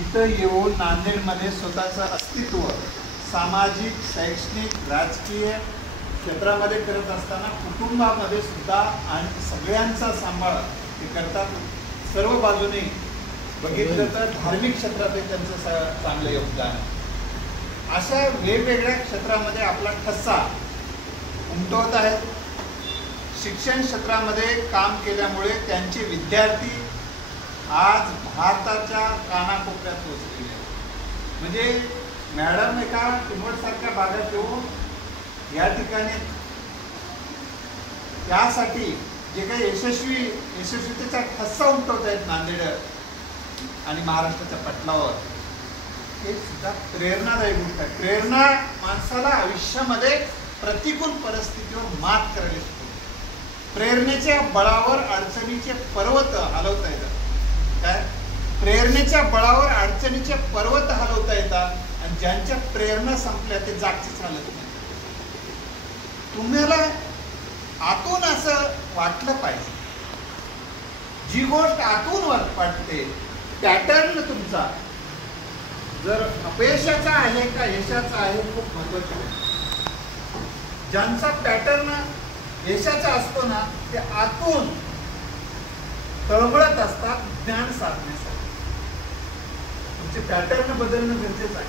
इथं येऊन नांदेडमध्ये स्वतःचं अस्तित्व सामाजिक, शैक्षणिक, राजकीय क्षेत्रामध्ये करत असताना कुटुंबामध्ये सुद्धा आणि सगळ्यांचा सांभाळ ते करतात. सर्व बाजूने बघितलं तर धार्मिक क्षेत्रातही त्यांचं चांगलं योगदान आहे. अशा वेगवेगळ्या क्षेत्रामध्ये आपला ठसा उमटवत आहेत. शिक्षण क्षेत्रामध्ये काम केल्यामुळे त्यांचे विद्यार्थी आज भारताच्या कानाकोपऱ्यात पोहोचले. म्हणजे मॅडम एका किनवटसारख्या भागात येऊन या ठिकाणी त्यासाठी जे काही यशस्वीतेचा ठसा उमटवत आहेत नांदेड आणि महाराष्ट्राच्या पटलावर, हे सुद्धा प्रेरणादायी गोष्ट आहे. प्रेरणा माणसाला आयुष्यामध्ये प्रतिकूल परिस्थितीवर मात करायला शिकवते. प्रेरणेच्या बळावर अडचणीचे पर्वत हलवता येतात. काय? प्रेरणेच्या बळावर अडचणीचे पर्वत हलवता येतात. आणि ज्यांच्या प्रेरणा संपल्या ते जागचे चालत नाही. तुम्हाला आतून असं वाटलं पाहिजे. जी गोष्ट आतून वाटते, पॅटर्न तुमचा जर अपयशाचा आहे का यशाचा आहे, खूप महत्वाचं आहे. ज्यांचा पॅटर्न यशाचा असतो ना, ते आतून तळमळत असतात ज्ञान साधण्यासाठी. तुमचे पॅटर्न बदलणं गरजेचं आहे.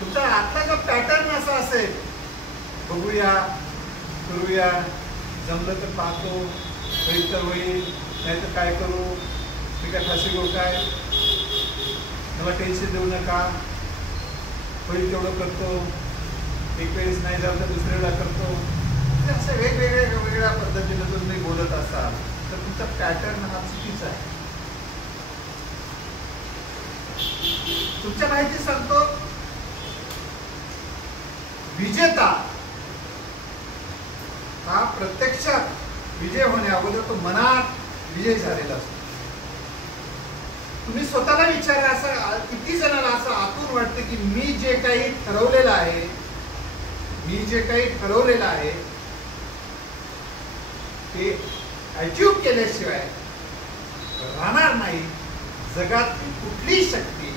तुमचा आतला जो पॅटर्न असा असेल, बघूया, करूया, जमलं तर पाहतो, होईल तर होईल, नाही तर काय करू, मी काय फाशी घेऊ, काय मला टेन्शन देऊ नका, होईल तेवढं करतो, एक वेळेस नाही झालं तर दुसऱ्या वेळेला करतो. असं वेगवेगळ्या पद्धतीने तुम्ही बोलत असाल तर तुमचा पॅटर्न हा चुकीचा आहे. तुमच्या माहिती सांगतो, विजेता हा प्रत्यक्षात विजय होण्या अगोदर तो मनात विजय झालेला असतो. तुम्ही स्वतःला विचारा, असं किती जणांना असं आतून वाटतं की मी जे काही ठरवलेलं आहे ते अचीव केल्याशिवाय राहणार नाही. जगातली कुठली शक्ती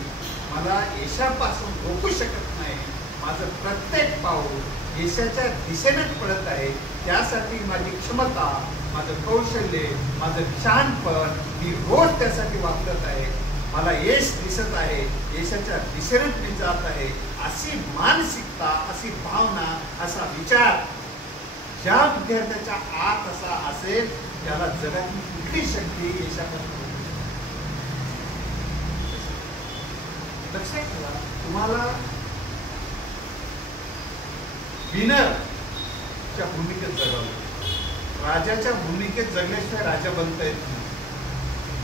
मला यशापासून रोखू शकत नाही. माझं प्रत्येक पाऊल यशाच्या दिशेनेच पडत आहे. त्यासाठी माझी क्षमता, माझं कौशल्य, माझं शहाणपण मी रोज त्यासाठी वापरत आहे. मला यश दिसत आहे, यशाच्या दिशेनेच मी जात आहे. अशी मानसिकता, अशी भावना, असा विचार ज्या विद्यार्थ्याच्या आत असा असेल, त्याला जगातली कुठली शक्ती यशापासून लक्षात ठेवा. तुम्हाला विनरच्या भूमिकेत जगावं. राजाच्या भूमिकेत जगल्याशिवाय राजा बनता येत नाही.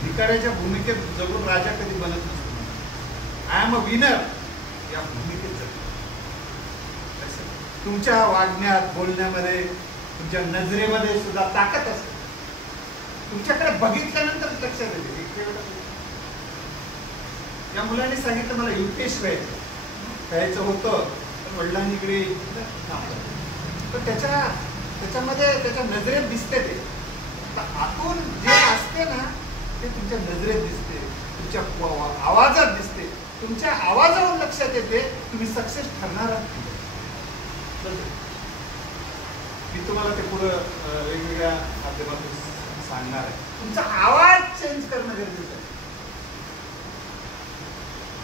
भिकाऱ्याच्या भूमिकेत जगून राजा कधी बनत नसतो. आय एम अ विनर या भूमिकेत जगतो. तुमच्या वागण्यात, बोलण्यामध्ये, तुमच्या नजरेमध्ये सुद्धा ताकद असते. तुमच्याकडे बघितल्यानंतर लक्षात येते. या मुलाने सांगितलं मला UPSC व्हायचं होतं, तर वडिलांनी इकडे तर त्याच्यामध्ये त्याच्या नजरेत दिसते. ते आतून जे असते ना, ते तुमच्या नजरेत दिसते, तुमच्या आवाजात दिसते. तुमच्या आवाजावरून लक्षात येते तुम्ही सक्सेस ठरणार आहात. मी तुम्हाला ते पुढं वेगवेगळ्या माध्यमातून सांगणार आहे. तुमचा आवाज चेंज करणं गरजेचं आहे.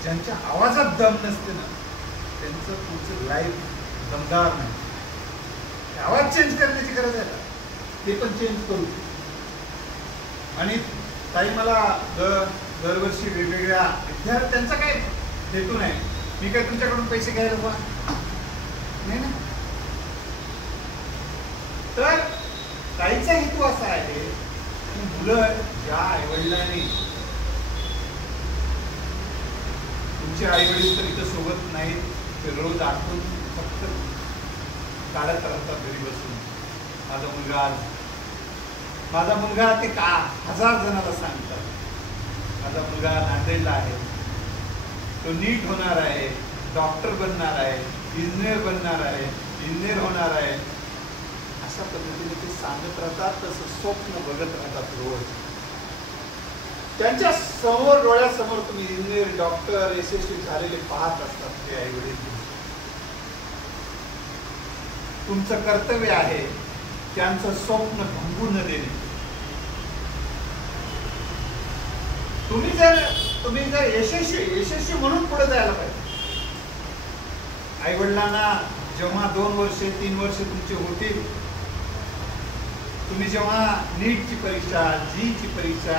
ज्यांच्या आवाजात दम नसते ना, त्यांचं पुढचं लाईफ दमदार नाही. आवाज चेंज करण्याची गरज आहे का? ते पण चेंज करू. आणि ताई, मला दरवर्षी वेगवेगळ्या विद्यार्थ्यांचा काय हेतू नाही. मी काय तुमच्याकडून पैसे घ्यायला नाही ना. तर ताईचा हेतू असा आहे की मुलं ज्या आईवडिलांनी, तुमचे आईवडील तर इथं सोबत नाहीत, ते रोज आठवून फक्त काढत राहतात घरी बसून. माझा मुलगा ते 1000 जणांना सांगतात. माझा मुलगा नांदेडला आहे, तो नीट होणार आहे, डॉक्टर बनणार आहे, इंजिनियर बनणार आहे, इंजिनियर होणार आहे. अशा पद्धतीने ते सांगत राहतात. तसं स्वप्न बघत राहतात रोज. त्यांच्या समोर डोळ्यासमोर तुम्ही इंजिनियर, डॉक्टर, यशस्वी झालेले पाहत असतात ते आई वडील. तुमचं कर्तव्य आहे त्यांचं स्वप्न भंगू न देणे. तुम्ही जर यशस्वी म्हणून पुढे जायला पाहिजे. आई वडिलांना जेव्हा 2 वर्षे 3 वर्षे तुमचे होतील, तुम्ही जेव्हा नीटची परीक्षा, जीची परीक्षा,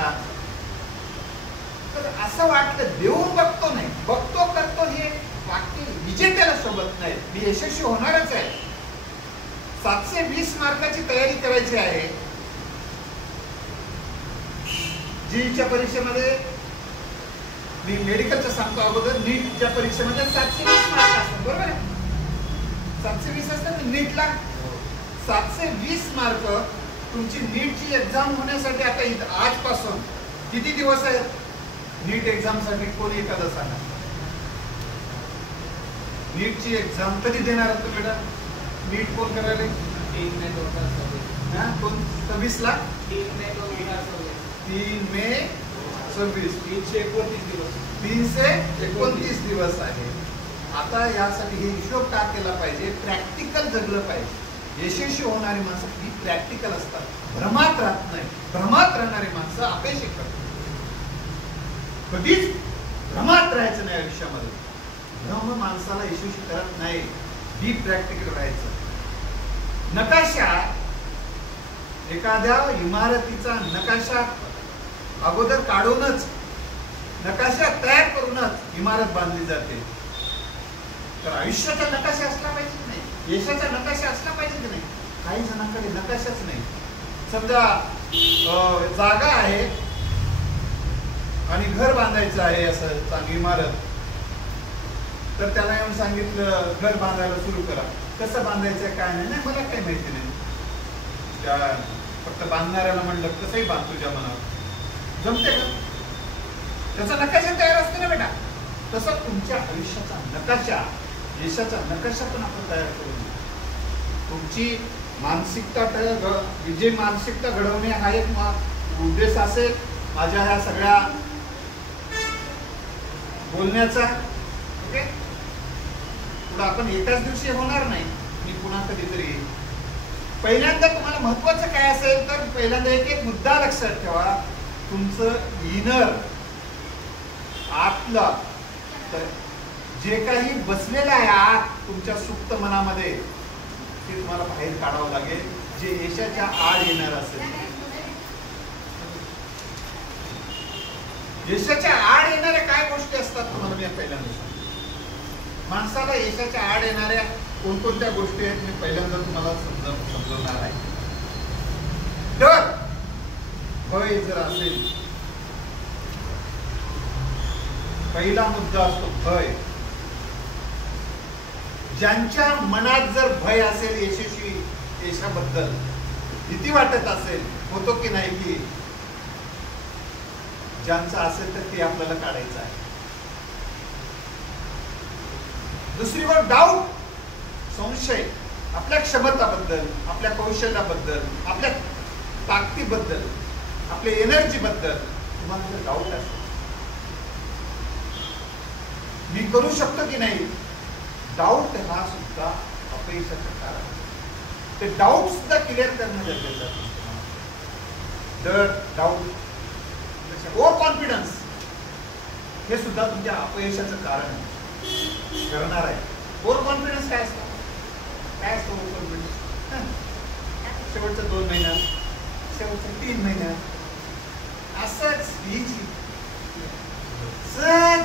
तर असं वाटलं देऊन बघतो नाही, बघतो करतो हे वाक्य विजेत्याला सोबत नाही. मी यशस्वी होणारच आहे. 720 मार्काची तयारी करायची आहे. जीच्या परीक्षेमध्ये मी मेडिकलचं सांगतो अगोदर, नीटच्या परीक्षेमध्ये 720 मार्क असतात, बरोबर आहे? 720 असतात नीटला. 720 मार्क तुमची नीटची एक्झाम होण्यासाठी आता आजपासून किती दिवस आहेत? नीट एक्झाम साठी कोणी एखादं सांगा. नीटची एक्झाम कधी देणार आहात तुम्ही? नीट कोण करायला? 3 मे 2026. कोण? 26 ला? 3 मे 2026. 3 मे 26. 329 दिवस. 329 दिवस आहे. आता यासाठी हे हिशोब का केला पाहिजे? प्रॅक्टिकल जगलं पाहिजे. यशस्वी होणारी माणसं ही प्रॅक्टिकल असतात, भ्रमात राहत नाही. भ्रमात राहणारी माणसं अपेक्षा करतात. कधीच भ्रमात राहायचं नाही आयुष्यामध्ये. भ्रम माणसाला यशस्वी करत नाही. बी प्रॅक्टिकल राहायचं. नकाशा, एखाद्या इमारतीचा नकाशा अगोदर काढूनच, नकाशा तयार करूनच इमारत बांधली जाते. तर आयुष्याचा नकाशा असला पाहिजे की नाही? यशाचा नकाशा असला पाहिजे की नाही? काही जणांकडे नकाशाच नाही. समजा जागा आहे आणि घर बांधायचं आहे, असं चांगली इमारत, तर त्याला येऊन सांगितलं घर बांधायला सुरू करा. कसं बांधायचं काय नाही, नाही मला काही माहिती नाही. त्या फक्त बांधणाऱ्याला म्हणलं कसंही बांध तुझ्या मनात, जमते का? त्याचा नकाशा तयार असतो ना बेटा. तसं तुमच्या आयुष्याचा नकाशा, यशाचा नकाशा पण आपण तयार करू. तुमची मानसिकता, जे मानसिकता घडवणे हा एक उद्देश असेल माझ्या ह्या सगळ्या बोलण्याचा. ओके, पुढे आपण एकाच दिवशी होणार नाही. मी पुन्हा कधीतरी. पहिल्यांदा तुम्हाला महत्वाचं काय असेल तर पहिल्यांदा एक मुद्दा लक्षात ठेवा. तुमचं इनर, आतला जे काही बसलेलं आहे आत तुमच्या सुप्त मनामध्ये, ते तुम्हाला बाहेर काढावं लागेल. जे यशाच्या आड येणार असेल, यशाच्या आड येणाऱ्या काय गोष्टी असतात तुम्हाला मी पहिल्यांदा सांगतो. माणसाला यशाच्या आड येणाऱ्या कोणकोणत्या गोष्टी आहेत मी पहिल्यांदा तुम्हाला समजवणार आहे. तर भय जर असेल, पहिला मुद्दा असतो भय. ज्यांच्या मनात जर भय असेल, यशाबद्दल भीती वाटत असेल, होतो की नाही की ज्यांचं असेल तर ते आपल्याला काढायचं आहे. दुसरी गोष्ट डाऊट, संशय. आपल्या क्षमताबद्दल, आपल्या कौशल्याबद्दल, आपल्या ताकदीबद्दल, आपल्या एनर्जी बद्दल तुम्हाला डाऊट असेल, मी करू शकतो की नाही, डाऊट हा सुद्धा अपयशाचं कारण. ते डाऊट सुद्धा क्लिअर करणं गरजेचं आहे. डर, डाऊट, ओव्हर कॉन्फिडन्स हे सुद्धा तुमच्या अपयशाचं कारण करणार आहे. ओव्हर कॉन्फिडन्स काय असतो? काय असतो ओव्हर कॉन्फिडन्स? शेवटच्या 2 महिन्यात, शेवटच्या 3 महिन्यात असंच इजी सहज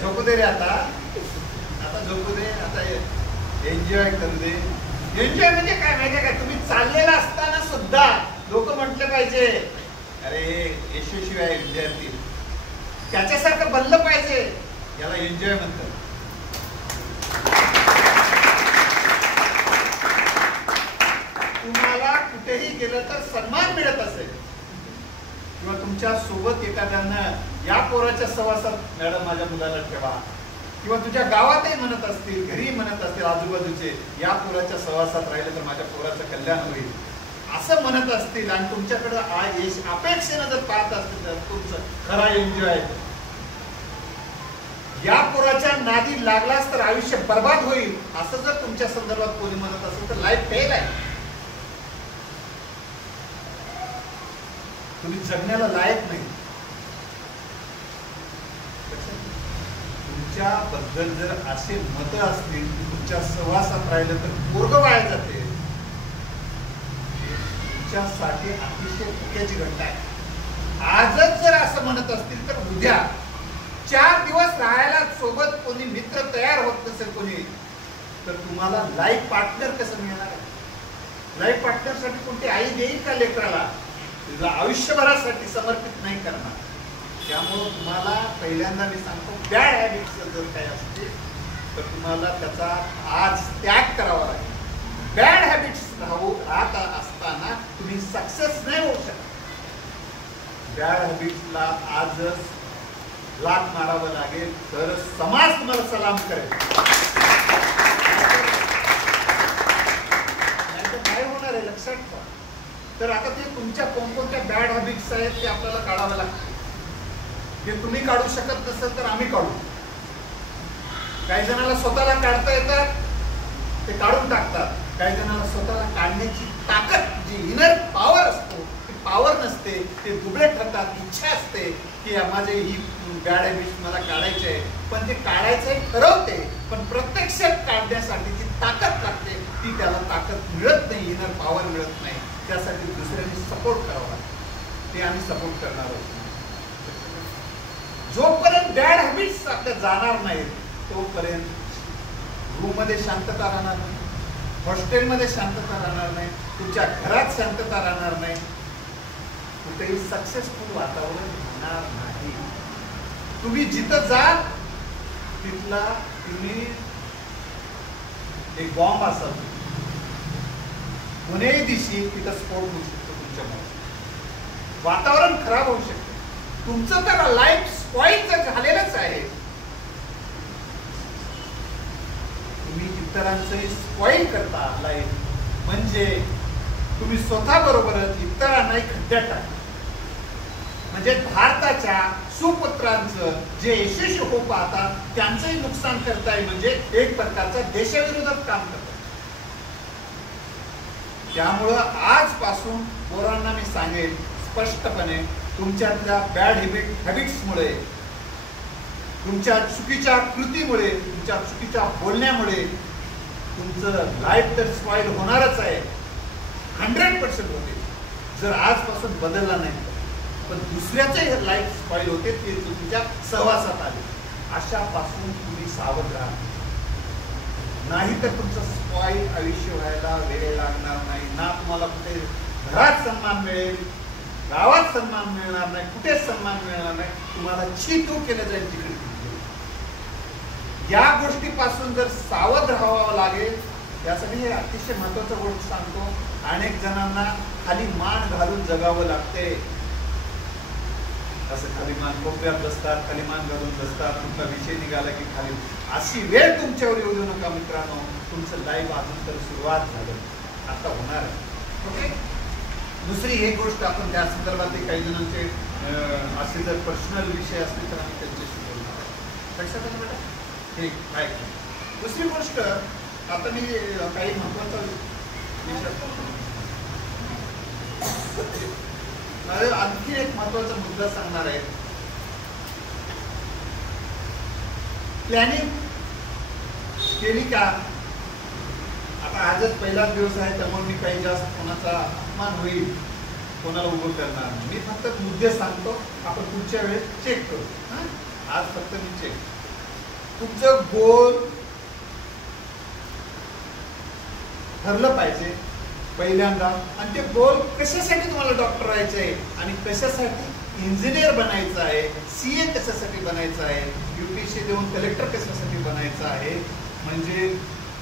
झोपू दे रे, आता झोपू दे, आता एन्जॉय करू दे. एन्जॉय म्हणजे काय माहितीये का? तुम्ही चाललेला असताना सुद्धा लोक म्हटले पाहिजे अरे यशस्वी आहे विद्यार्थी, त्याच्यासारखं बनलं पाहिजे. याला एन्जॉय म्हणतात. तुम्हाला कुठेही गेलं तर सन्मान मिळत असेल किंवा तुमच्या सोबत एखाद्यानं या पोराच्या सहवासात मॅडम माझ्या मुलाला ठेवा, किंवा तुझ्या गावातही म्हणत असतील, घरी म्हणत असतील आजूबाजूचे, या पोराच्या सहवासात राहिले तर माझ्या पोराचं कल्याण होईल, असं म्हणत असतील आणि तुमच्याकडे अपेक्षेनं जर पाहत असतील तर तुमचं खरा एन्जॉय या पोराच्या नादी लागलास तर आयुष्य बर्बाद होईल असं जर तुमच्या संदर्भात कोणी म्हणत असेल तर लाईफ फेल आहे. तुम्ही जगण्याला लायक नाही. तुमच्याबद्दल जर असे मत असतील की तुमच्या सहवासात राहिलं तर पोरग वाया जाते, तुमच्यासाठी अतिशय धोक्याची घटना आहे. आजच जर असं म्हणत असतील तर उद्या 4 दिवस राहायला सोबत कोणी मित्र तयार होत नसेल कोणी तर तुम्हाला लाईफ पार्टनर कसं मिळणार आहे? लाईफ पार्टनरसाठी कोणती आई देईल का लेकराला? तुझं आयुष्यभरासाठी समर्पित नाही करणार. त्यामुळे तुम्हाला पहिल्यांदा मी सांगतो बॅड हॅबिट्स जर काही असतील तर तुम्हाला त्याचा आज त्याग करावा लागेल. बॅड हॅबिट्स राहत असताना तुम्ही सक्सेस नाही होऊ शकत. बॅड हॅबिट्सला आजच लाथ मारावं लागेल तर समाज तुम्हाला सलाम करेल. काय होणार आहे लक्षात ठेवा. तर आता ते तुमच्या कोणकोणत्या बॅड हॅबिट्स आहेत ते आपल्याला काढावं लागतं. जे तुम्ही काढू शकत नसेल तर आम्ही काढू. काही जणांना स्वतःला काढता येतात ते काढून टाकतात. काही जणांना स्वतःला काढण्याची ताकद जी इनर पॉवर असतो ती पॉवर नसते. ते दुबळे ठरतात. इच्छा असते की माझे ही बॅड हॅबिट्स मला काढायचे आहे पण ते काढायचे ठरवते पण प्रत्यक्षात काढण्यासाठीची ताकद लागते ती त्याला ताकद मिळत नाही. इनर पॉवर मिळत नाही. त्यासाठी दुसऱ्यांनी सपोर्ट करावा लागतो. ते आम्ही सपोर्ट करणार आहोत. जोपर्यंत बॅड हॅबिट्स आपल्या जाणार नाहीत तोपर्यंत रूम मध्ये शांतता राहणार नाही, हॉस्टेलमध्ये शांतता राहणार नाही, तुमच्या घरात शांतता राहणार नाही, कुठेही सक्सेसफुल वातावरण होणार नाही. तुम्ही जिथं जाल तिथला तुम्ही एक बॉम्ब असाल कोणीही दिवशी तिथं स्फोट होऊ शकतो. तुमच्यामुळे वातावरण खराब होऊ शकते. तुमचं तर लाईफ स्पॉइल तर झालेलंच आहे. तुम्ही इतरांचंही स्पॉइल करता लाईफ म्हणजे तुम्ही स्वतः बरोबरच इतरांनाही खड्ड्यात टाकता. म्हणजे भारताच्या सुपुत्रांचं जे यशस्वी हो पाहतात त्यांचंही नुकसान करताय. म्हणजे एक प्रकारचा देशाविरोधात काम करतात. त्यामुळं आजपासून पोरांना मी सांगेन स्पष्टपणे तुमच्यातल्या बॅड हॅबिट्समुळे, तुमच्या चुकीच्या कृतीमुळे, तुमच्या चुकीच्या बोलण्यामुळे तुमचं लाईफ तर स्पॉइल होणारच आहे. 100% होते जर आजपासून बदलला नाही. पण दुसऱ्याचे लाईफ स्पॉइल होते ते तुमच्या सहवासात आले. अशापासून तुम्ही सावध राहा. नाही तर तुमचं स्पॉइल आयुष्य व्हायला वेळ लागणार नाही. ना तुम्हाला कुठे घरात सन्मान मिळेल, गावात सन्मान मिळणार नाही, कुठेच सन्मान मिळणार नाही. तुम्हाला छीतू केलं जाईल तिकडे. या गोष्टीपासून जर सावध राहावं लागेल. यासाठी हे अतिशय महत्वाचं गोष्ट सांगतो. अनेक जणांना खाली मान घालून जगावं लागते. असं खाली मान कोपऱ्यात बसतात, खाली मान घालून बसतात. तुमचा विषय निघाला की खाली. अशी वेळ तुमच्यावर येऊ देऊ नका मित्रांनो. तुमचं लाईफ अजून तर सुरुवात झालं, आता होणार आहे. ओके. दुसरी एक गोष्ट आपण त्या संदर्भात काही जणांचे असे जर पर्सनल विषय असतील तर आम्ही त्यांच्याशी बोलणार आहे. लक्षात आलं बेटा? ठीक आहे. दुसरी गोष्ट आता मी काही महत्वाचा आणखी एक महत्वाचा मुद्दा सांगणार आहे. प्लॅनिंग केली का? आता आजच पहिलाच दिवस आहे त्यामुळे मी काही जास्त कोणाचा अपमान होईल, कोणाला उभं करणार. मी फक्त मुद्दे सांगतो. आपण पुढच्या वेळेस चेक करू. आज फक्त मी चेक. तुमचं गोल ठरलं पाहिजे पहिल्यांदा. आणि ते गोल कशासाठी तुम्हाला डॉक्टर व्हायचं आहे आणि कशासाठी इंजिनियर बनायचं आहे, CA कशासाठी बनायचं आहे, UPSC देऊन कलेक्टर कशासाठी बनायचं आहे. म्हणजे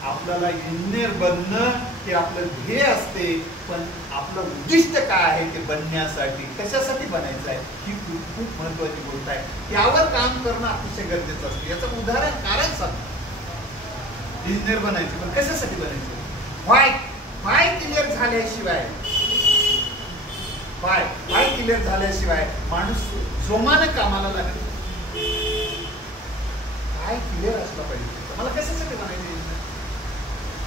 आपल्याला इंजिनियर बनणं हे आपलं ध्येय असते. पण आपलं उद्दिष्ट काय आहे ते बनण्यासाठी कशासाठी बनायचं आहे ही खूप महत्वाची गोष्ट आहे. यावर काम करणं अतिशय गरजेचं असतं. याचं उदाहरण कारण सांगतो. इंजिनियर बनायचं पण कशासाठी बनायचं? व्हाय क्लिअर झाल्याशिवाय पाय क्लिअर झाल्याशिवाय माणूस जोमानं कामाला लागत नाही. पाय क्लिअर असला पाहिजे. मला कशासाठी बनायचं?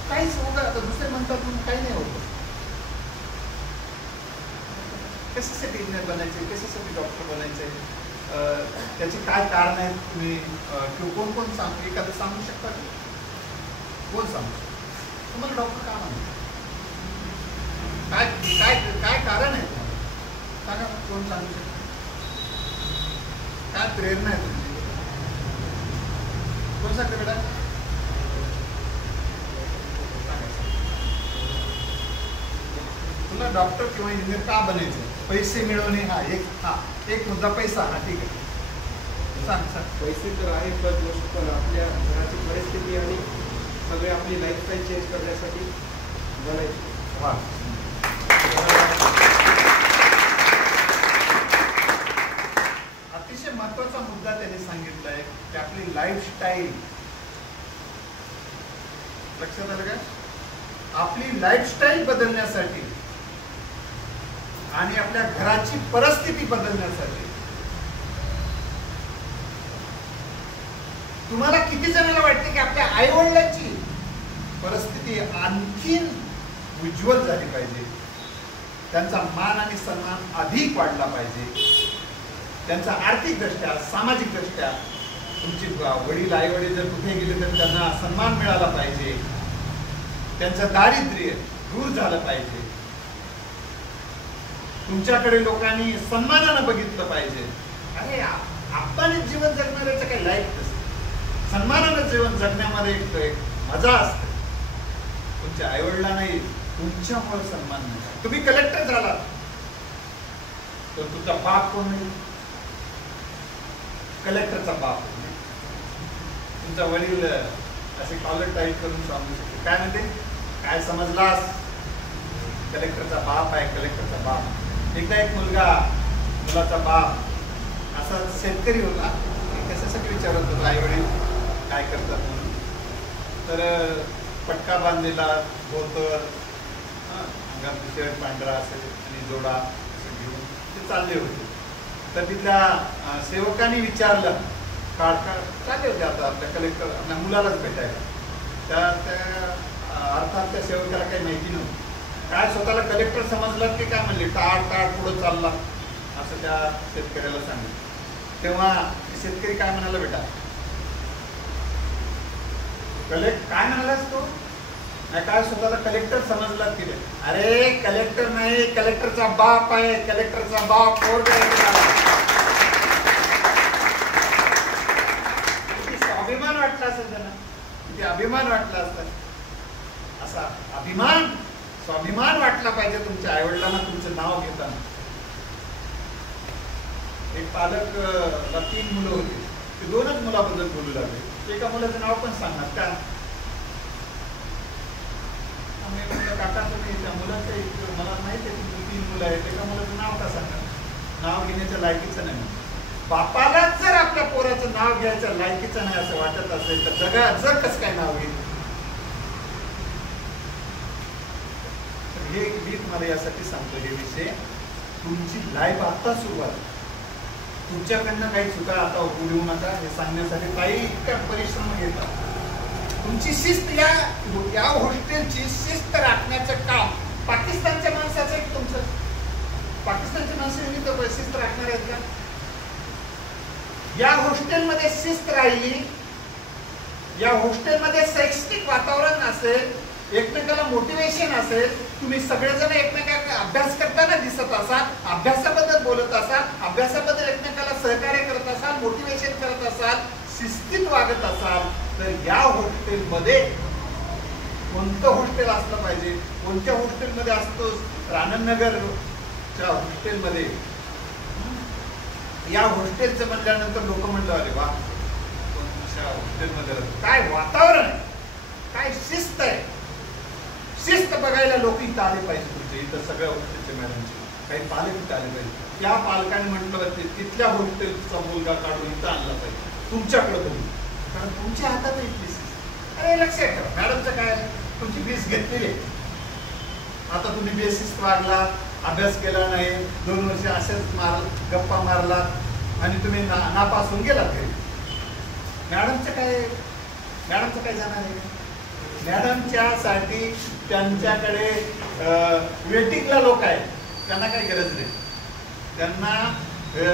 काहीच होतं. आता दुसरे म्हणतात म्हणून काही नाही होतं. कशासाठी इंजिनियर बनायचे, कशासाठी डॉक्टर बनायचे, त्याची काय कारण आहेत तुम्ही कोण कोण सांगू? एखादं सांगू शकता का? कोण सांगू? तुम्हाला डॉक्टर का म्हणतो? काय काय काय कारण आहे तुम्हाला? सांगा. कोण सांगू शकतो? काय प्रेरणा आहे तुमची? कोण सांगते बेटा? तुला डॉक्टर किंवा इंजिनियर का बनायचं? पैसे मिळवणे. एक मुद्दा पैसा. ठीक आहे, सांग. पैसे तर आहे, पण गोष्ट पण आपल्या घराची परिस्थिती आणि सगळे आपली लाईफस्टाईल चेंज करण्यासाठी बनायची. अतिशय महत्वाचा मुद्दा त्यांनी सांगितलाय की आपली लाईफस्टाईल. लक्षात आलं का? आपली लाईफस्टाईल बदलण्यासाठी आणि आपल्या घराची परिस्थिती बदलण्यासाठी. तुम्हाला किती जणांना वाटते की आपल्या आई वडिलांची परिस्थिती आणखीन उज्ज्वल झाली पाहिजे, त्यांचा मान आणि सन्मान अधिक वाढला पाहिजे, त्यांचा आर्थिक दृष्ट्या, सामाजिक दृष्ट्या तुमची वडील आई वडील जर कुठे गेले तर त्यांना सन्मान मिळाला पाहिजे, त्यांचं दारिद्र्य दूर झालं पाहिजे, तुमच्याकडे लोकांनी सन्मानानं बघितलं पाहिजे. अरे आपण जीवन जगणाऱ्याचं काही लाईफ नसतं. सन्मानानं जीवन जगण्यामध्ये एक मजा असते. तुमच्या आईवडिला नाही, तुमच्यामुळे सन्मान नाही. तुम्ही कलेक्टर झाला तर तुमचा बाप कोण नाही? कलेक्टरचा बाप. तुमचा वडील असे कॉलर टाईप करून सांगू शकतो, काय म्हणते, काय समजलास? कलेक्टरचा बाप आहे, कलेक्टरचा बाप. एकदा एक मुलाचा बाप असा शेतकरी होता. कशासाठी विचारत होता आई वडील काय करतात म्हणून. तर पटका बांधलेला, धोतर, अंगात शर्ट पांढरा असेल आणि जोडा असं घेऊन ते चालले होते. तर तिथल्या सेवकांनी विचारलं, चालले होते आता आपल्या कलेक्टर आपल्या मुलालाच भेटायला. त्या अर्थात त्या सेवकाला काही माहिती नव्हती. काय स्वतःला कलेक्टर समजलं की काय म्हणले, टाळ पुढं चालला असं त्या शेतकऱ्याला सांगितलं. तेव्हा शेतकरी काय म्हणाला, बेटा काय म्हणालास तो? काय स्वतःला कलेक्टर समजला की? अरे कलेक्टर नाही, कलेक्टरचा बाप आहे, कलेक्टरचा बाप. किती अभिमान वाटला असेल त्यांना, किती अभिमान वाटला असता. असा अभिमान, स्वाभिमान वाटला पाहिजे तुमच्या आईवडिलांना तुमचं नाव घेताना. एक पालकला 3 मुलं होती. ते 2च मुलाबद्दल बोलू लागले. एका मुलाचं नाव पण सांगणार का? काका तुम्ही त्या मुलाचं, मला माहिती आहे तुमची 3 मुलं आहेत, एका मुलाचं नाव का सांगणार? नाव घेण्याच्या लायकीचं नाही. बापालाच जर आपल्या पोराचं नाव घ्यायचं लायकीचं नाही असं वाटत असेल तर जग कसं काय नाव घेईल? हे मी तुम्हाला यासाठी सांगतो हे विषय. तुमची लाईफ आता सुरुवात, तुमच्याकडनं काही चुका आता उडवू नका हे सांगण्यासाठी काही इतका परिश्रम घेतात. तुमची शिस्त, या हॉस्टेलची शिस्त राखण्याचं काम पाकिस्तानच्या माणसाचं आहे. तुमचं पाकिस्तानच्या माणसांनी शिस्त राखणार आहेत का? या हॉस्टेलमध्ये शिस्त राहिली, या हॉस्टेलमध्ये शैक्षणिक वातावरण असेल, एकमेकाला मोटिवेशन असेल, तुम्ही सगळेजण एकमेकाला अभ्यास करताना दिसत असाल, अभ्यासाबद्दल बोलत असाल, अभ्यासाबद्दल एकमेकाला सहकार्य करत असाल, मोटिवेशन करत असाल, शिस्तीत वागत असाल, तर या हॉस्टेलमध्ये कोणतं हॉस्टेल असलं पाहिजे? कोणत्या हॉस्टेलमध्ये असतो? राननगरच्या हॉस्टेलमध्ये. या हॉस्टेलचं म्हणल्यानंतर लोक म्हणलं, अरे वा, अशा हॉस्टेलमध्ये काय वातावरण आहे, काय शिस्त आहे. शिस्त बघायला लोक इथं आले पाहिजे. तुमच्या इथं सगळ्या हॉस्टेलच्या मॅडमचे काही पालक इथं आले पाहिजे. त्या पालकांनी म्हटलं होते तिथल्या हॉस्टेलचा मुलगा काढून इथं आणला पाहिजे तुमच्याकडे बघून, कारण तुमच्या हातात इथली शिस्त. अरे लक्षात ठेवा, मॅडमचं काय, तुमची फीस घेतलेली आहे, आता तुम्ही बेसिस वागला, अभ्यास केला नाही, 2 वर्ष असेच गप्पा मारलात आणि तुम्ही नापास होऊन गेलात घरी. मॅडमचं काय जाणार आहे? मॅडमच्यासाठी त्यांच्याकडे वेटिंगला लोक आहेत, त्यांना काही गरज नाही. त्यांना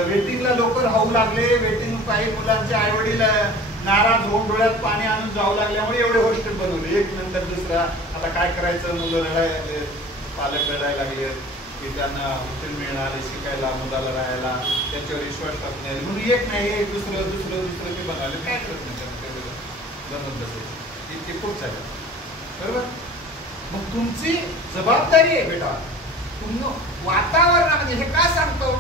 वेटिंगला लोक राहू लागले. वेटिंग काही मुलांचे आई वडील नाराज होऊन डोळ्यात पाणी आणून जाऊ लागल्यामुळे एवढे हॉस्टेल बनवले, एक नंतर दुसरा. आता काय करायचं, मुलं रडायला, पालक रडायला लागले की त्यांना हॉस्टेल मिळणार शिकायला, मुलाला राहायला, त्यांच्यावर विश्वास टाकणे म्हणून एक नाही दुसरं ते बनवले. काय करत नाही बनवत बसायचं, ते खूप चालेल. बरोबर. मग तुमची जबाबदारी आहे बेटा, तुम्ही वातावरणामध्ये, हे का सांगतो,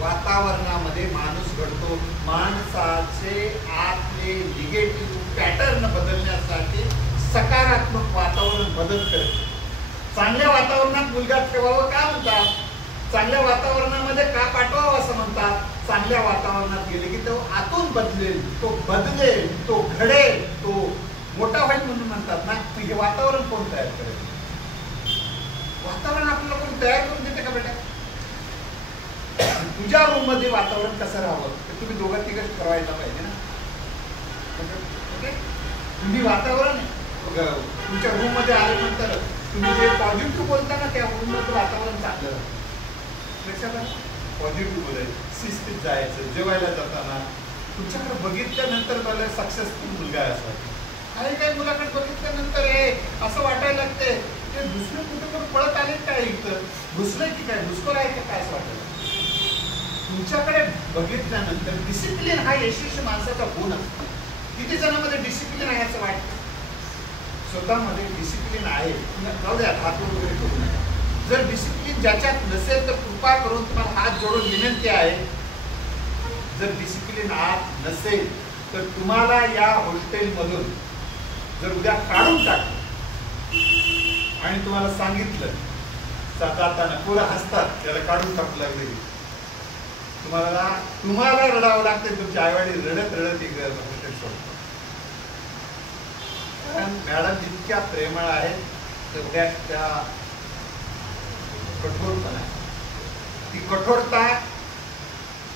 वातावरणामध्ये माणूस घडतो. माणसाचे आतले निगेटिव्ह पॅटर्न बदलण्यासाठी सकारात्मक वातावरण बदल करते. चांगल्या वातावरणात मुलगा ठेवावं का म्हणतात, चांगल्या वातावरणामध्ये का पाठवावं असं म्हणतात. चांगल्या वातावरणात गेले की तो आतून बदलेल, तो घडेल, तो मोठा होईल म्हणून म्हणतात ना. हे वातावरण कोण तयार करेल? वातावरण आपल्याला कोण तयार करून देते का बेटा? तुझ्या रूम मध्ये वातावरण कसं राहावं ते तुम्ही दोघं तिघच ठरवायला पाहिजे ना. ओके, तुम्ही वातावरण तुमच्या रूम मध्ये आल्यानंतर तुम्ही जे पॉझिटिव्ह बोलता ना, त्या रूम मध्ये वातावरण चांगलं लक्षात आहे. पॉझिटिव्ह बोलायचं, शिस्तीत जायचं, जेवायला जाताना तुमच्याकडे बघितल्यानंतर मला सक्सेसफुल मुलगा आहे असं वाटतं. काही मुलाकडे बघितल्यानंतर हे असं वाटायला लागते ते दुसरे कुठे पळत आले काय, इथं घुसले की काय, घुसखोर आहे का काय असं वाटतं. तुमच्याकडे बघितल्यानंतर डिसिप्लिन हा यशस्वी माणसाचा गुण असतो. किती जणांमध्ये डिसिप्लिन आहे असं वाटतं? स्वतःमध्ये डिसिप्लिन आहे, जाऊ द्या, हात वगैरे करू नका. जर डिसिप्लिन ज्याच्यात नसेल तर कृपा करून तुम्हाला हात जोडून विनंती आहे, जर डिसिप्लिन आत नसेल तर तुम्हाला या हॉस्टेलमधून जर उद्या काढून टाकलं आणि तुम्हाला सांगितलं जाताना, पोरं हसतात त्याला काढून टाकू लागले, तुम्हाला रडावं लागते. तुमच्या आईवडील रडत एक हॉस्टेल सोडतात. कारण मॅडम जितक्या प्रेमळ आहेत तेवढ्या त्या कठोरपणा, ती कठोरता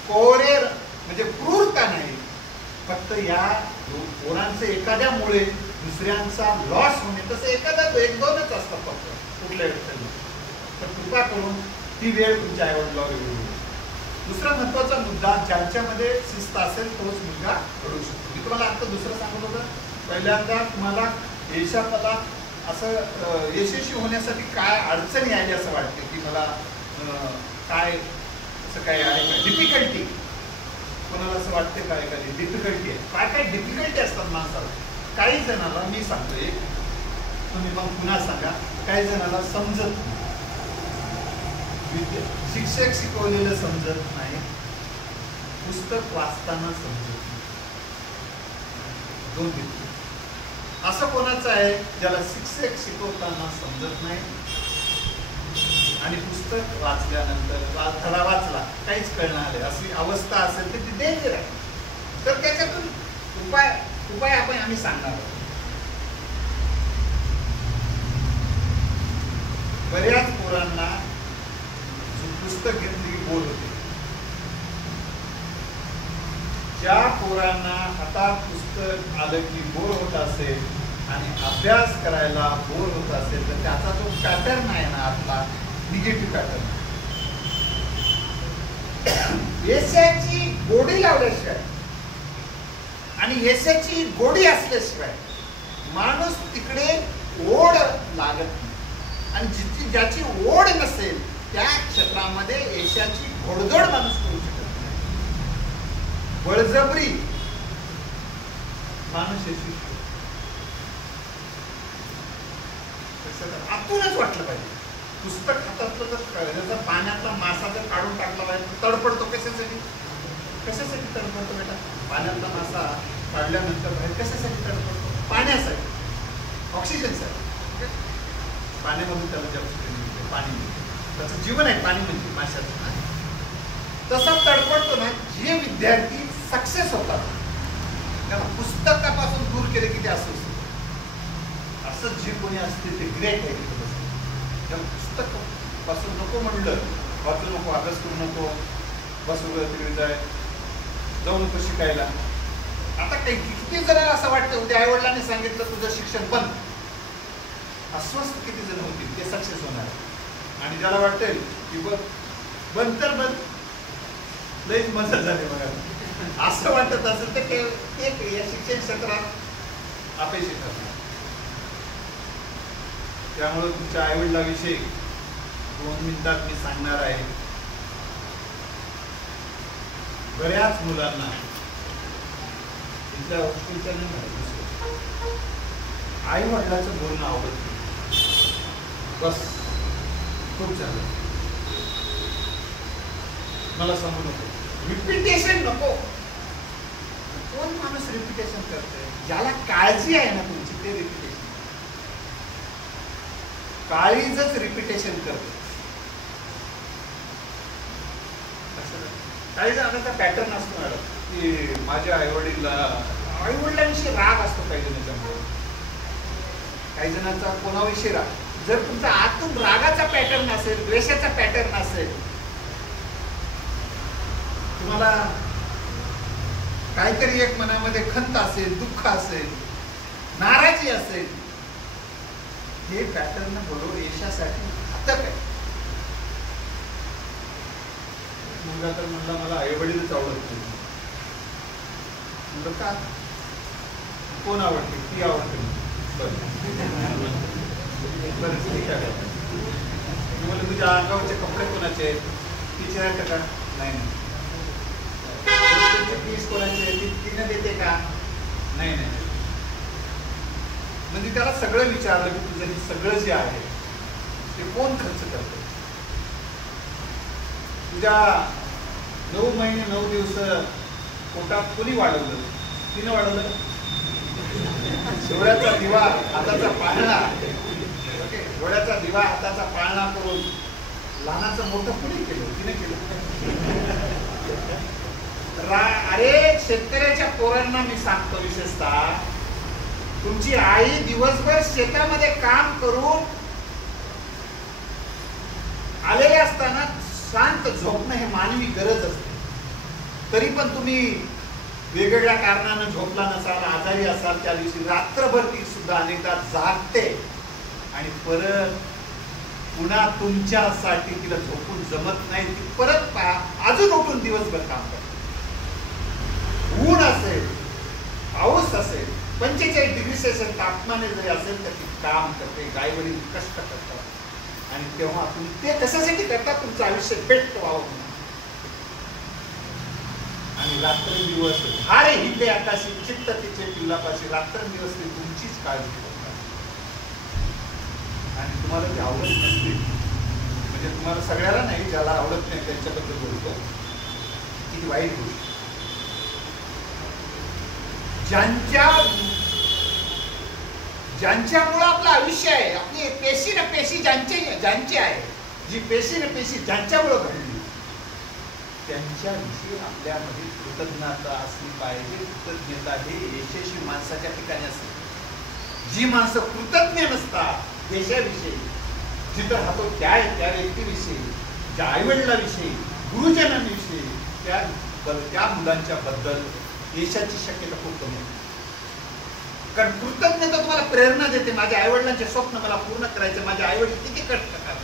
कोरे म्हणजे क्रूरता नाही, फक्त या पोरांचे एखाद्यामुळे दुसऱ्यांचा लॉस होणे, तसं एक दोनच असतात फक्त कुठल्या व्यक्तीला. तर कृपा करून ती वेळ तुमच्या आईवडिलांवर येऊ. दुसरा महत्वाचा मुद्दा, ज्यांच्यामध्ये शिस्त असेल तोच मुलगा घडू शकतो. मी तुम्हाला आता दुसरं सांगत होतं, पहिल्यांदा तुम्हाला यशापदात असं यशस्वी होण्यासाठी काय अडचणी आली असं वाटते की मला काय असं काय आहे का डिफिकल्टी, कोणाला असं वाटते काय एखादी डिफिकल्टी आहे, काय डिफिकल्टी असतात माणसाला. काही जणाला मी सांगतोय, तुम्ही मग पुन्हा सांगा, काही जणाला समजत नाही, शिक्षक शिकवलेलं समजत नाही, पुस्तक वाचताना समजत नाही. दोन व्यक्ती असं कोणाचं आहे ज्याला शिक्षक शिकवताना समजत नाही आणि पुस्तक वाचल्यानंतर धडा वाचला काहीच कळणार आले अशी अवस्था असेल तर ती डेंजर आहे. तर त्याच्यातून उपाय आम्ही सांगणार आहोत. बऱ्याच पोरांना पुस्तक घेतली की बोर होते. ज्या पोरांना हातात पुस्तक आलं की बोर होत असेल आणि अभ्यास करायला बोर होत असेल तर त्याचा जो पॅटर्न आहे ना आपला निगेटिव्ह पॅटर्न, यशाची गोडी लावल्याशिवाय आणि यशाची गोडी असल्याशिवाय माणूस तिकडे ओढ लागत नाही. आणि ज्याची ओढ नसेल त्या क्षेत्रामध्ये यशाची घोडदौड माणूस करू शकत नाही. बळजबरी माणूस यशस्वी आतूनच वाटलं पाहिजे. पुस्तक हातातलं जर पाण्यातला मासा जर काढून टाकला पाहिजे तडपडतो. कशासाठी तडपडतो बेटा? पाण्यातला मासा काढल्यानंतर बाहेर कशासाठी तडपडतो? पाण्यासाठी, ऑक्सिजनसाठी. पाण्यामधून त्याला जे ऑक्सिजन मिळते, पाणी मिळते, त्याचं जीवन आहे पाणी म्हणजे माशाचं. तसा तडपडतो ना जे विद्यार्थी सक्सेस होतात त्याला पुस्तकापासून दूर केले की ते असं जे कोणी असते ते ग्रेट आहे. पुस्तक पासून नको म्हणलं, वाचू नको, अभ्यास करू नको, बस वगैरे तिकडे जाऊ नको शिकायला. आता काही किती जणांना असं वाटतं उद्या आई वडिलांनी सांगितलं तुझं शिक्षण बंद, अस्वस्थ किती जण होतील, ते सक्सेस होणार. आणि ज्याला वाटेल की बंद तर बंद, लईच मजा झाली बघा, असं वाटत असेल तर ते या शिक्षण क्षेत्रात अपयशी ठरणार. त्यामुळे तुमच्या आई वडिलांविषयी 2 मिनिटात मी सांगणार आहे. बऱ्याच मुलांना इथल्या हॉस्टेलच्या आई वडिलांचं बोलणं आवडत नाही. बस खूप झालं, मला सांगू नको, रिपिटेशन नको. कोण माणूस रिपिटेशन करतोय? ज्याला काळजी आहे ना तुमची, ते रिपिटेशन, काळीजच रिपिटेशन करते. काही जणांचा पॅटर्न असतो मॅडम की माझ्या आईवडिलांविषयी राग असतो काही जणांच्या, काही जणांचा कोणाविषयी राग. जर तुमचा आतून रागाचा पॅटर्न असेल, द्वेषाचा पॅटर्न असेल, तुम्हाला काहीतरी एक मनामध्ये खंत असेल, दुःख असेल, नाराजी असेल, हे पॅटर्न बरोबर यशासाठी घातक आहे. मुलगा तर म्हणला मला आई वडीलच आवडत नाही. का? कोण आवडते? ती आवडते. बोल तुझ्या अंगावरचे कपडे कोणाचे आहेत? तिचे आहेत का? नाही. फीस कोणाची? तिने देते का? नाही. म्हणजे त्याला सगळं विचारलं की तुझं हे सगळं जे आहे ते कोण खर्च करतं? तुझ्या 9 महिने 9 दिवस पोटात कोणी वाढवलं? तिने वाढवलं. डोळ्याचा दिवा हाताचा पाळणा, डोळ्याचा दिवा हाताचा पाळणा करून लहानाचं मोठं कोणी केलं? तिने केलं. अरे शेतकऱ्याच्या पोरांना मी सांगतो, विशेषतः तुमची आई दिवसभर शेतामध्ये काम करून आलेले असताना शांत झोपणं हे मानवी गरज असते. तरी पण तुम्ही वेगवेगळ्या कारणानं झोपला नसाल, आजारी असाल, त्या दिवशी रात्रभर ती सुद्धा अनेकदा जागते आणि परत पुन्हा तुमच्यासाठी तिला झोपून जमत नाही, ती परत अजून उठून दिवसभर काम करते. ऊन असेल, पाऊस असेल, 45 डिग्री सेल्सिअस तापमान जरी असेल तर ती काम करते. आई वडील कष्ट करतात आणि तेव्हा तुम्ही ते कशासाठी करतात? तुमचं आयुष्य बेस्ट व्हावं म्हणून. आणि रात्रंदिवस हारे हिंदे आकाशी चित्त तिचे पिल्लापाशी, रात्रंदिवस ते तुमचीच काळजी करतात. आणि तुम्हाला ते आवडत नसते, म्हणजे तुम्हाला सगळ्याला नाही, ज्याला आवडत नाही त्यांच्याबद्दल बोलतो, किती वाईट गोष्ट. ज्यांच्यामुळे आपलं आयुष्य आहे, आपली पेशी ना पेशी ज्यांची आहे, जी पेशी ना पेशी ज्यांच्यामुळे घडली, त्यांच्याविषयी आपल्यामध्ये कृतज्ञता असली पाहिजे. कृतज्ञता हे यशस्वी माणसाच्या ठिकाणी असते. जी माणसं कृतज्ञ नसतात देशाविषयी, जिथं राहतो त्या व्यक्तीविषयी, ज्या आईवडिलांविषयी, गुरुजनांविषयी, त्या मुलांच्या बद्दल यशाची शक्यता खूप कमी आहे. कारण कृतज्ञता तुम्हाला प्रेरणा देते. माझ्या आईवडिलांचे स्वप्न मला पूर्ण करायचे, माझे आईवडील किती कष्ट करतात,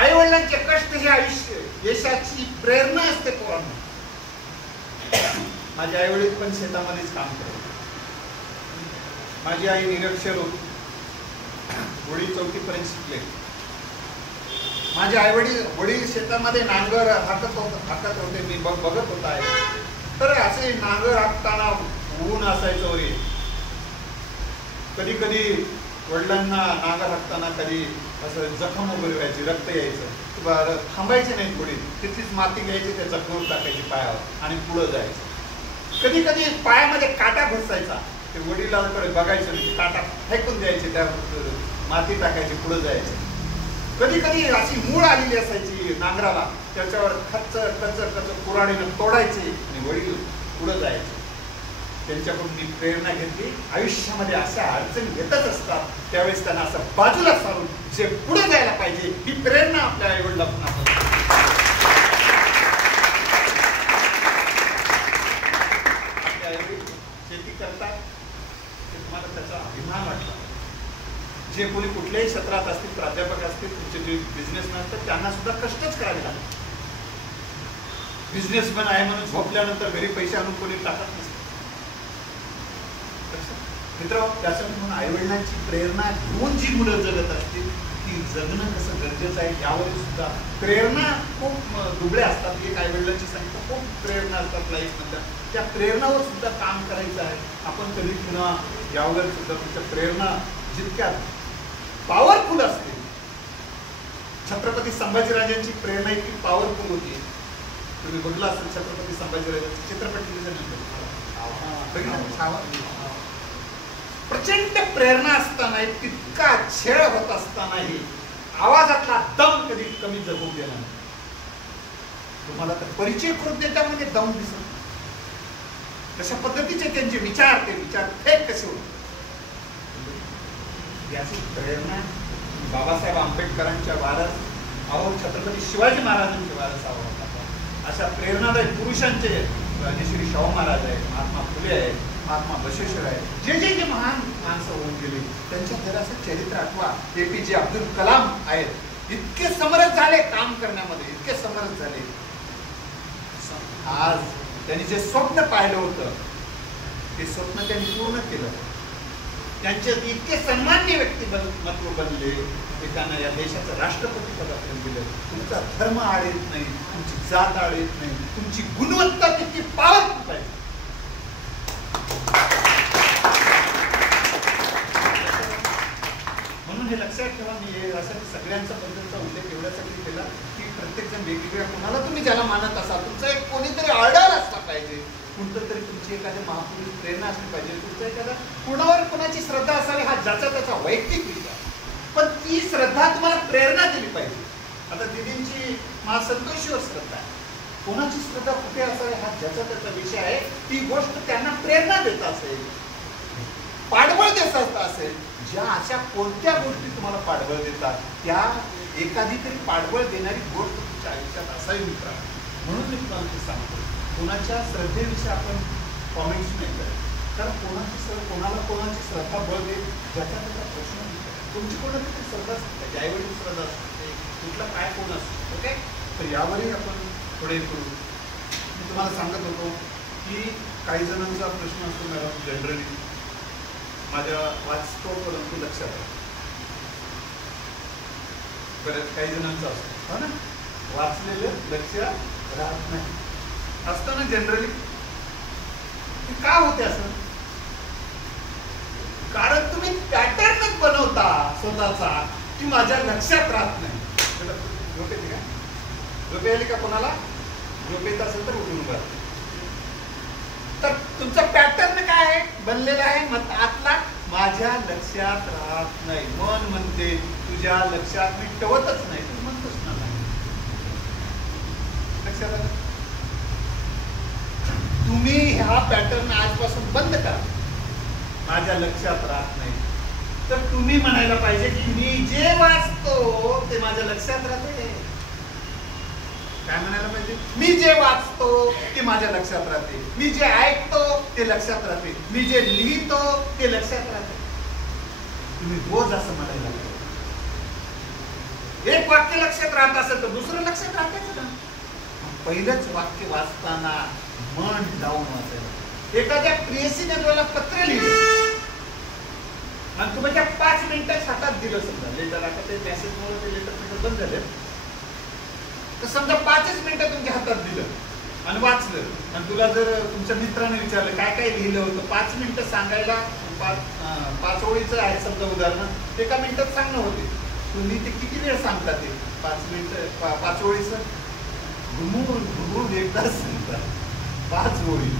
आईवडिलांचे कष्ट हे आयुष्य यशाची प्रेरणा असते पोरांना. माझे आईवडील पण शेतामध्येच काम करतात. माझी आई निरक्षर होती, वडील 4थी पर्यंत शिकले. माझे वडील शेतामध्ये नांगर हाकत होते, मी बघत होता. तर असे नांगर हाकताना ऊन असायचं वरी, कधी कधी वडिलांना नांगर हाकताना कधी असं जखम वगैरे व्हायची, रक्त यायचं, थांबायचे नाही, थोडी तिथलीच माती घ्यायची, त्या जखमेवर टाकायची पायावर आणि पुढं जायचं. कधी कधी पायामध्ये काटा घुसायचा, ते वडिलांकडे बघायचं नाही, काटा फेकून द्यायचे, त्या माती टाकायची, पुढं जायचं. कधी कधी अशी मूळ आलेली असायची नांगराला, त्याच्यावर खच कुऱ्हाडीनं तोडायचे आणि वडील पुढं जायचे. त्यांच्याकडून मी प्रेरणा घेतली. आयुष्यामध्ये अशा अडचणी येतच असतात, त्यावेळेस त्यांना असं बाजूला सारून जे पुढे जायला पाहिजे ही प्रेरणा आपल्या आईवडिलांना आपल्या आईवडील शेती करतात ते तुम्हाला त्याचा अभिमान वाटला. जे कोणी कुठल्याही क्षेत्रात असतील, प्राध्यापक असतील, तुमचे जे बिझनेसमॅन असतात त्यांना सुद्धा कष्टच करावे लागतात. बिझनेसमॅन आहे म्हणून झोपल्यानंतर घरी पैसे आणून कोणी टाकत नसतं. मित्र, त्यासाठी म्हणून आईवडिलांची प्रेरणा घेऊन जी मुलं जगत असतील ती जगणं कसं गरजेचं आहे यावर सुद्धा प्रेरणा खूप दुबळे असतात. एक आईवडिलांची संख्या खूप प्रेरणा असतात लाईफमधल्या, त्या प्रेरणावर सुद्धा काम करायचं आहे. आपण कधी पुन्हा यावर सुद्धा तुमच्या प्रेरणा जितक्या पॉवरफुल असते. छत्रपती संभाजीराजांची प्रेरणा इतकी पॉवरफुल होती. तुम्ही बघला असेल छत्रपती संभाजीराजांचा चित्रपट प्रचंड प्रेरणा असताना तितका छेड होत असतानाही आवाजातला दम कधी कमी जगू गेला नाही. तुम्हाला तर परिचय करून देण्यामध्ये दम दिसत. तशा पद्धतीचे त्यांचे विचार, ते विचार थेट कसे होते याची प्रेरणा बाबासाहेब आंबेडकरांच्या वारस अहो छत्रपती शिवाजी महाराजांचे वारस आहोत. अशा प्रेरणादायी पुरुषांचे श्री शाहू महाराज आहेत, महात्मा फुले आहेत, महात्मा बसवेश्वर आहेत, जे जे जे महान माणसं होऊन गेले त्यांच्या जरासं चरित्र आठवा. APJ अब्दुल कलाम आहेत, इतके समर्थ झाले काम करण्यामध्ये, इतके समर्थ झाले. आज त्यांनी जे स्वप्न पाहिलं होतं ते स्वप्न त्यांनी पूर्ण केलं. त्यांचे इतके सन्मान्य व्यक्तिमत्व बनले, एकानं या देशाचं राष्ट्रपती पदापर्यंत गेलं. तुमचा धर्म आड येत नाही, तुमची जात आड येत नाही, तुमची गुणवत्ता किती पॉवरफुल आहे. म्हणून हे लक्षात ठेवा. मी यासाठी सगळ्यांच्या बद्दलचा उल्लेख एवढ्यासाठी केला की प्रत्येक जण वेगवेगळ्या, कोणाला तुम्ही ज्याला मानत असाल, तुमचा एक कोणीतरी आयडॉल असला पाहिजे, कोणतं तरी तुमची एखादी महापुरुष प्रेरणा असली पाहिजे, तुमचा एखादा कोणावर कोणाची श्रद्धा असावी हा ज्याचा त्याचा वैयक्तिक विचार, पण ती श्रद्धा तुम्हाला प्रेरणा दिली पाहिजे. आता दिदींची महासंतोषीवर श्रद्धा आहे, कोणाची श्रद्धा कुठे असावी हा ज्याचा त्याचा विषय आहे. ती गोष्ट त्यांना प्रेरणा देत असेल, पाठबळ देत असेल, ज्या अशा कोणत्या गोष्टी तुम्हाला पाठबळ देतात त्या एखादी तरी पाठबळ देणारी गोष्ट तुमच्या आयुष्यात असावी मित्र. म्हणून मी तुम्हाला ते सांगतो, कोणाच्या श्रद्धेविषयी आपण कॉमेंट्स नाही करत, कारण कोणाला कोणाची श्रद्धा बळ देत ज्याचा त्याचा प्रश्न नाही. तुमची कोणाची तरी श्रद्धा असते, ज्यावेळी श्रद्धा असते, कुठला काय कोण असतो. ओके, तर यावरही आपण थोडे करू. मी तुम्हाला सांगत होतो की काही जणांचा प्रश्न असतो मॅडम, जनरली माझ्या वाचतो परंतु लक्षात आहे. बऱ्याच काही जणांचा असतो, हो ना, वाचलेलं लक्षात राहत नाही असतं ना जनरली. का होते असं? कारण तुम्ही पॅटर्नच बनवता स्वतःचा की माझ्या लक्षात राहत नाही. झोप येते का? झोप यायली का कोणाला? झोप येत असेल तर उठून उभा. तर तुमचा पॅटर्न काय आहे बनलेला आहे मग आतला, माझ्या लक्षात राहत नाही. मन म्हणते तुझ्या लक्षात मी ठेवतच नाही, तू म्हणतोच ना नाही. लक्षात आलं? तुम्ही हा पॅटर्न आजपासून बंद करा. माझ्या लक्षात राहत नाही तर तुम्ही म्हणायला पाहिजे की मी जे वाचतो ते माझ्या लक्षात राहते. काय म्हणायला पाहिजे? मी जे वाचतो ते माझ्या लक्षात राहते, मी जे ऐकतो ते लक्षात राहते, मी जे लिहितो ते लक्षात राहते. तुम्ही रोज असं म्हणायला पाहिजे. एक वाक्य लक्षात राहत असेल तर दुसरं लक्षात राहतेच ना. पहिलंच वाक्य वाचताना मन लावून वाचायला. एखाद्या प्रेयसीने तुम्हाला पत्र लिहिलं आणि तुम्ही त्या 5 मिनिटात हातात दिलं, समजा लेटर, आता ते मेसेजमुळे ते लेटर बंद झाले, तर समजा 5च मिनिटं तुमच्या हातात दिलं आणि वाचलं आणि तुला जर तुमच्या मित्राने विचारलं काय काय लिहिलं होतं, 5 मिनिटं सांगायला 5 ओळीचं आहे समजा उदाहरण, एका मिनिटात सांगणं होते. तुम्ही ते किती वेळ सांगता? ते 5 मिनिटं 5 ओळीचं घुमून घुमून एकदाच सांगतात 5 ओळी.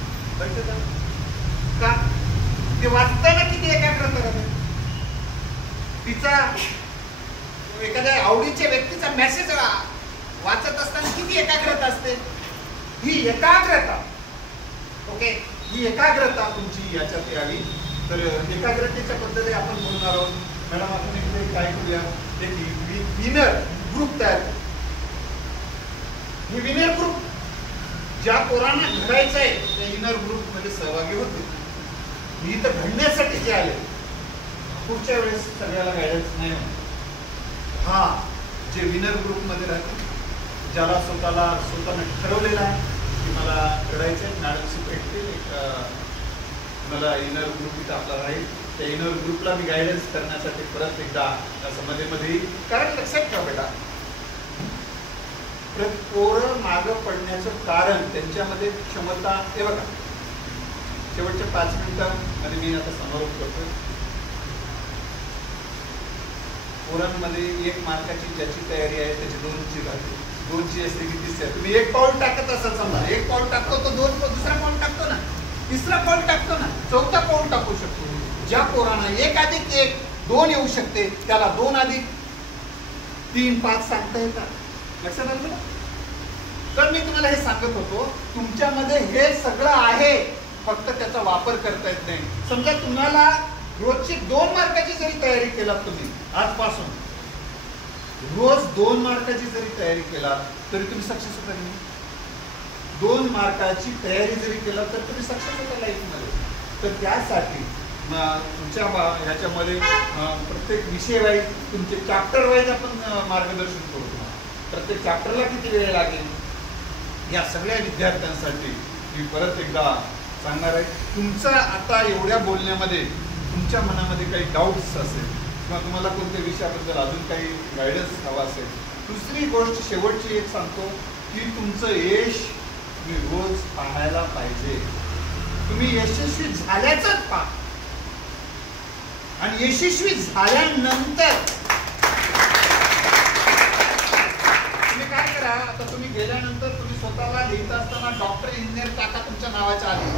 का? ते वाचताना किती एकाग्रता राहते. तिचा एखाद्या आवडीच्या व्यक्तीचा मेसेज वाचत असताना किती एकाग्रता असते. ही एकाग्रता, ओके, ही एकाग्रता तुमची याच्यात यावी. तर एकाग्रतेच्या बद्दल आपण बोलणार आहोत. मॅडम आपण इकडे काय करूया, एक विनर ग्रुप तयार करू. हे विनर ग्रुप ज्या पोरांना घडायचं आहे त्या विनर ग्रुप मध्ये सहभागी होते. मी इथं घडण्यासाठी जे आले, पुढच्या वेळेस सगळ्याला गायडन्स नाही होत. हा, जे विनर ग्रुप मध्ये राहते, ज्याला स्वतःने ठरवलेलं आहे की मला घडायचं आहे, मॅडमशी भेटतील, मला इनर ग्रुप इथं आपला राहील, त्या इनर ग्रुपला मी गायडन्स करण्यासाठी परत एकदा असं मध्ये मध्ये. कारण लक्षात ठेवा बेटा, पोरं मागं पडण्याचं कारण त्यांच्यामध्ये क्षमता. हे बघा, शेवटच्या 5 मिनिटांमध्ये मी आता समारोप करतोय. पोरांमध्ये 1 मार्काची ज्याची तयारी आहे त्याची 2ची राहते, 2ची असते की 3ची आहे. तुम्ही 1 पाऊल टाकत असाल, समजा 1 पाऊल टाकतो तो 2, दुसरा पाऊल टाकतो ना, तिसरा पाऊल टाकतो ना, 4था पाऊल टाकू शकतो. ज्या पोरांना 1 अधिक 1 2 येऊ शकते त्याला 2 अधिक 3 5 सांगता येतात. लक्षात आलं ना? तर मी तुम्हाला हे सांगत होतो, तुमच्यामध्ये हे सगळं आहे, फक्त त्याचा वापर करता येत नाही. समजा तुम्हाला रोजची 2 मार्काची जरी तयारी केलात तुम्ही आजपासून, रोज 2 मार्काची जरी तयारी केलात तरी तुम्ही सक्सेस होता नाही. 2 मार्काची तयारी जरी केला तर तुम्ही सक्सेस होता लाईफमध्ये. तर त्यासाठी तुमच्या ह्याच्यामध्ये प्रत्येक विषय वाईज, तुमचे चॅप्टर वाईज आपण मार्गदर्शन करू. प्रत्येक चॅप्टरला किती वेळ लागेल या सगळ्या विद्यार्थ्यांसाठी मी परत एकदा सांगणार आहे. तुमचं आता एवढ्या बोलण्यामध्ये तुमच्या मनामध्ये काही डाऊट्स असेल किंवा तुम्हाला कोणत्या विषयाबद्दल अजून काही गायडन्स हवा असेल. दुसरी गोष्ट शेवटची एक सांगतो की तुमचं यश तुम्ही रोज पाहायला पाहिजे. तुम्ही यशस्वी झाल्याचंच पहा, आणि यशस्वी झाल्यानंतर तुम्ही काय करा, आता तुम्ही गेल्यानंतर तुम्ही स्वतःला लिहित असताना डॉक्टर इंजिनियर टाका तुमच्या नावाच्या आधी,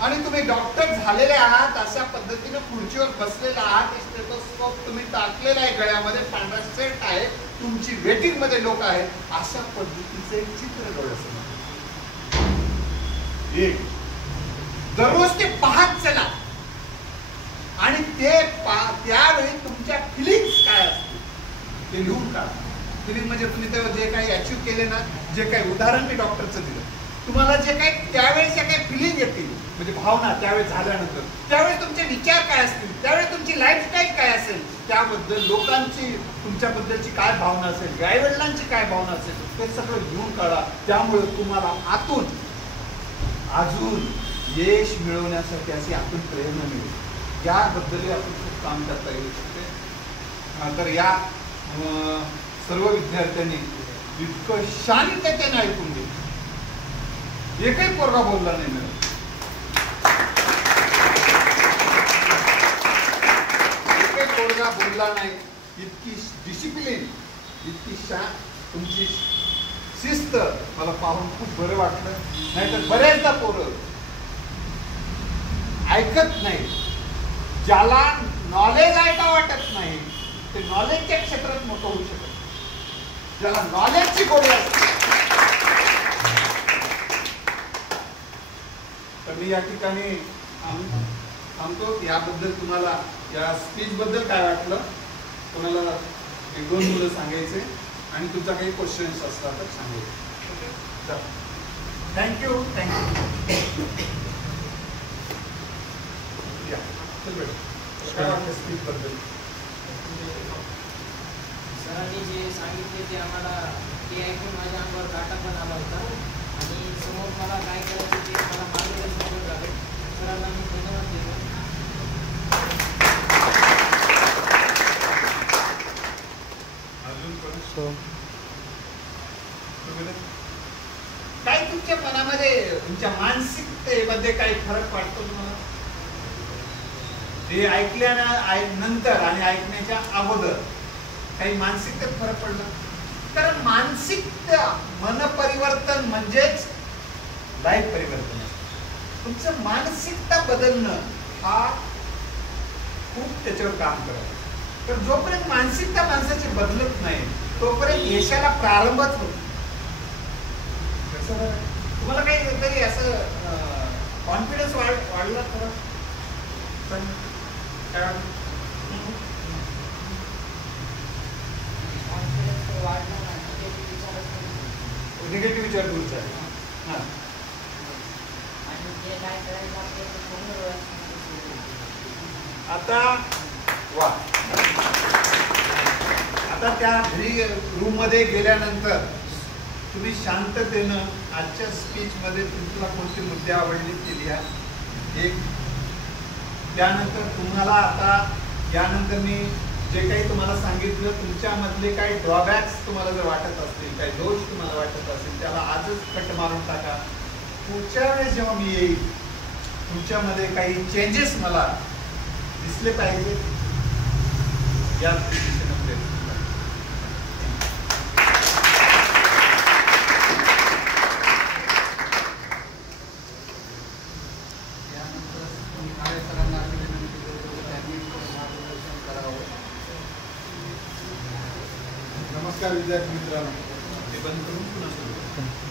आणि तुम्ही डॉक्टर झालेले आहात अशा पद्धतीने खुर्चीवर बसलेला आहात, स्टेथोस्कोप तुम्ही टाकलेला आहे गळ्यामध्ये, पांढरा सेट आहे, तुमची वेटिंग मध्ये लोक आहेत, अशा पद्धतीचे एक चित्र डोळ्यासमोर. दररोज ते पाहत चला, आणि त्यावेळी तुमच्या फिलिंग्स काय असतील ते लिहून काढा. फिलिंग म्हणजे तुम्ही तेव्हा जे काही अचीव केले ना, जे काही उदाहरण मी डॉक्टरचं दिलं, तुम्हाला जे काही त्यावेळेच्या काही फिलिंग येतील म्हणजे भावना, त्यावेळी झाल्यानंतर त्यावेळी तुमचे विचार काय असतील, त्यावेळी तुमची लाईफस्टाईल काय असेल, त्याबद्दल लोकांची तुमच्याबद्दलची काय भावना असेल, आईवडिलांची काय भावना असेल, ते सगळं लिहून काढा. त्यामुळे तुम्हाला आतून अजून यश मिळवण्यासाठी अशी आतून प्रेरणा मिळेल. याबद्दल आपण खूप काम करता येऊ शकते. तर या सर्व विद्यार्थ्यांनी इतकं शांततेने ऐकून घे, एकही पोरगा बोलला नाही मिळत, एकही पोरगा बोलला नाही. इतकी डिसिप्लिन, इतकी तुमची शिस्त मला पाहून खूप बरं वाटलं. नाहीतर बऱ्याचदा पोरं ऐकत नाही. ज्याला नॉलेज ऐका वाटत नाही ते नॉलेजच्या क्षेत्रात मोठं होऊ शकत. ज्याला नॉलेजची गोडी असते. तर मी या ठिकाणी थांबतो. याबद्दल तुम्हाला या स्पीच बद्दल काय वाटलं, कोणाला 1-2 मुलं सांगायचे आणि तुमचा काही क्वेश्चन्स असला तर सांगायचे. Okay, thank you. काय वाटतं स्पीच बद्दल? सरांनी जे सांगितले ते आम्हाला ते ऐकून माझ्या अंगावर काटा पण आला होता, आणि समोर मला काय करायचं ते मला मार्गदर्शन करत झालं. सरांना मी धन्यवाद देतो. अजून काय तुमच्या मनामध्ये, तुमच्या मानसिकतेमध्ये काही फरक वाटतो तुम्हाला? हे ऐकल्यानंतर आणि ऐकण्याच्या अगोदर काही मानसिकतेत फरक पडला? कारण मानसिकता, मन परिवर्तन म्हणजेच लाईफ परिवर्तन. तुमचं मानसिकता बदलणं हा खूप त्याच्यावर काम करावं. तर जोपर्यंत मानसिकता माणसाची बदलत नाही तोपर्यंत यशाला प्रारंभच होतो. तुम्हाला काही तरी असं कॉन्फिडन्स वाढला थोडा पण काय वाटतं? कॉन्फिडन्स वाढला ना, निगेटिव्ह विचारच नाही. निगेटिव्ह विचार दूर झाले. हां आणि जे काय करायचं आपल्याला पूर्ण वेळेस आता वा आता त्या घरी रूममध्ये गेल्यानंतर तुम्ही शांततेनं आजच्या स्पीचमध्ये तुमचा कोणते मुद्दे आवडले ते लिहा. एक त्यानंतर तुम्हाला आता यानंतर मी जे काही तुम्हाला सांगितलं तुमच्यामधले काही ड्रॉबॅक्स तुम्हाला जर वाटत असतील, काही दोष तुम्हाला वाटत असतील, त्याला आजच कट मारून टाका. पुढच्या वेळेस जेव्हा मी येईल तुमच्यामध्ये काही चेंजेस मला दिसले पाहिजे या दृष्टीने प्रयत्न करा. यानंतर काळे सरांना विनंती करतो त्यांनी मार्गदर्शन करावं. नमस्कार विद्यार्थी मित्रांनो, ते बंद करून पुन्हा सुरू करू.